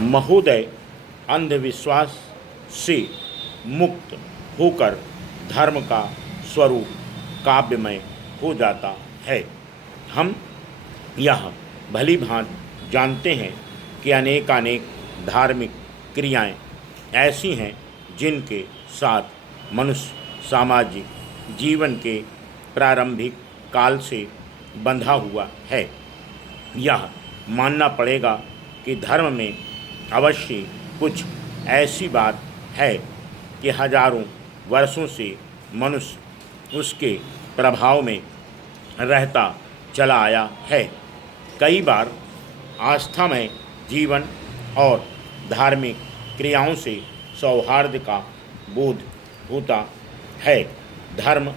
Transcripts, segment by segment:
महोदय अंधविश्वास से मुक्त होकर धर्म का स्वरूप काव्यमय हो जाता है। हम यह भली भांति जानते हैं कि अनेकानेक धार्मिक क्रियाएं ऐसी हैं जिनके साथ मनुष्य सामाजिक जीवन के प्रारंभिक काल से बंधा हुआ है। यह मानना पड़ेगा कि धर्म में अवश्य कुछ ऐसी बात है कि हजारों वर्षों से मनुष्य उसके प्रभाव में रहता चला आया है। कई बार आस्थामय जीवन और धार्मिक क्रियाओं से सौहार्द का बोध होता है। धर्म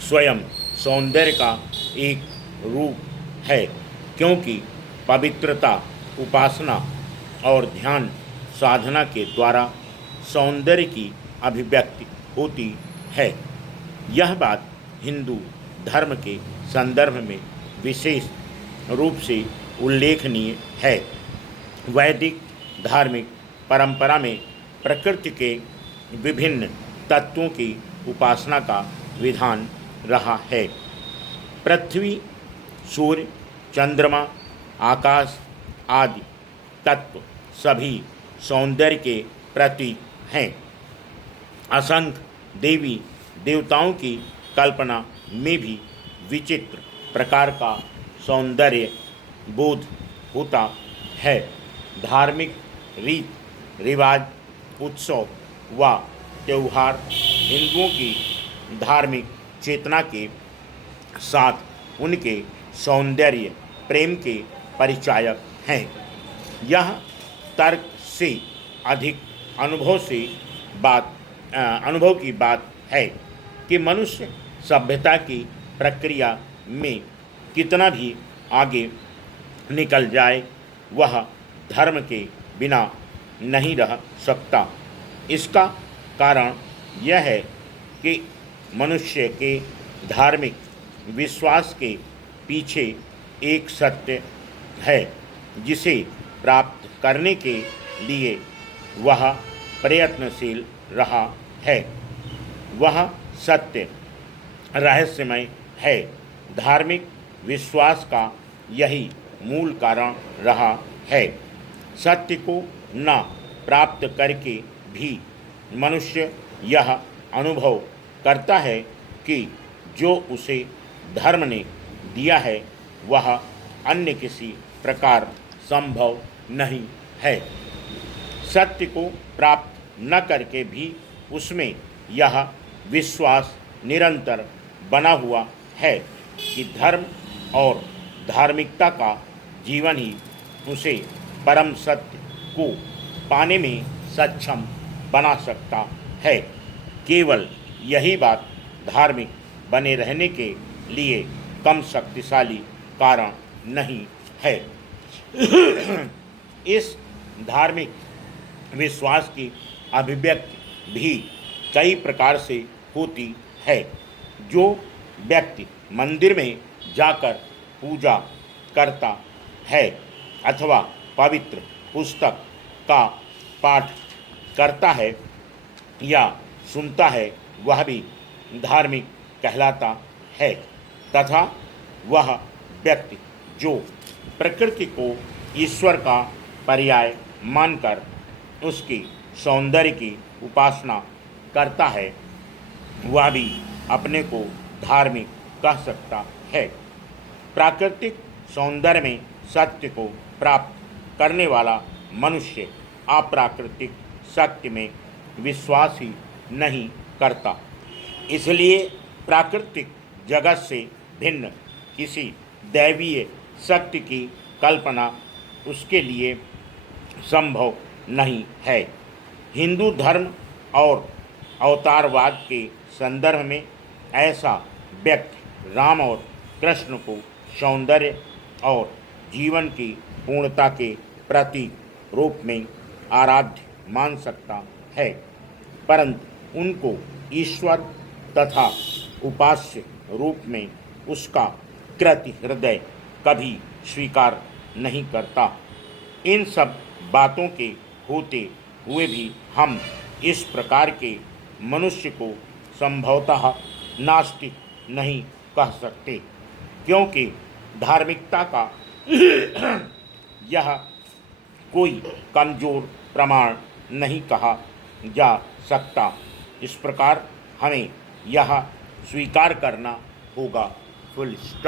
स्वयं सौंदर्य का एक रूप है, क्योंकि पवित्रता, उपासना और ध्यान साधना के द्वारा सौंदर्य की अभिव्यक्ति होती है। यह बात हिंदू धर्म के संदर्भ में विशेष रूप से उल्लेखनीय है। वैदिक धार्मिक परंपरा में प्रकृति के विभिन्न तत्वों की उपासना का विधान रहा है। पृथ्वी, सूर्य, चंद्रमा, आकाश आदि तत्व सभी सौंदर्य के प्रतीक हैं। असंख्य देवी देवताओं की कल्पना में भी विचित्र प्रकार का सौंदर्य बोध होता है। धार्मिक रीत रिवाज, उत्सव व त्यौहार हिंदुओं की धार्मिक चेतना के साथ उनके सौंदर्य प्रेम के परिचायक हैं। यह तर्क से अधिक अनुभव की बात है कि मनुष्य सभ्यता की प्रक्रिया में कितना भी आगे निकल जाए, वह धर्म के बिना नहीं रह सकता। इसका कारण यह है कि मनुष्य के धार्मिक विश्वास के पीछे एक सत्य है, जिसे प्राप्त करने के लिए वह प्रयत्नशील रहा है। वह सत्य रहस्यमय है। धार्मिक विश्वास का यही मूल कारण रहा है। सत्य को न प्राप्त करके भी मनुष्य यह अनुभव करता है कि जो उसे धर्म ने दिया है वह अन्य किसी प्रकार संभव नहीं है। सत्य को प्राप्त न करके भी उसमें यह विश्वास निरंतर बना हुआ है कि धर्म और धार्मिकता का जीवन ही उसे परम सत्य को पाने में सक्षम बना सकता है। केवल यही बात धार्मिक बने रहने के लिए कम शक्तिशाली कारण नहीं है। इस धार्मिक विश्वास की अभिव्यक्ति भी कई प्रकार से होती है। जो व्यक्ति मंदिर में जाकर पूजा करता है अथवा पवित्र पुस्तक का पाठ करता है या सुनता है, वह भी धार्मिक कहलाता है। तथा वह व्यक्ति जो प्रकृति को ईश्वर का पर्याय मानकर उसकी सौंदर्य की उपासना करता है, वह भी अपने को धार्मिक कह सकता है। प्राकृतिक सौंदर्य में सत्य को प्राप्त करने वाला मनुष्य अप्राकृतिक शक्ति में विश्वास ही नहीं करता। इसलिए प्राकृतिक जगत से भिन्न किसी दैवीय शक्ति की कल्पना उसके लिए संभव नहीं है। हिंदू धर्म और अवतारवाद के संदर्भ में ऐसा व्यक्ति राम और कृष्ण को सौंदर्य और जीवन की पूर्णता के प्रतीक रूप में आराध्य मान सकता है, परंतु उनको ईश्वर तथा उपास्य रूप में उसका कृति हृदय कभी स्वीकार नहीं करता। इन सब बातों के होते हुए भी हम इस प्रकार के मनुष्य को संभवतः नास्तिक नहीं कह सकते, क्योंकि धार्मिकता का यह कोई कमज़ोर प्रमाण नहीं कहा जा सकता। इस प्रकार हमें यह स्वीकार करना होगा, फुल स्टॉप।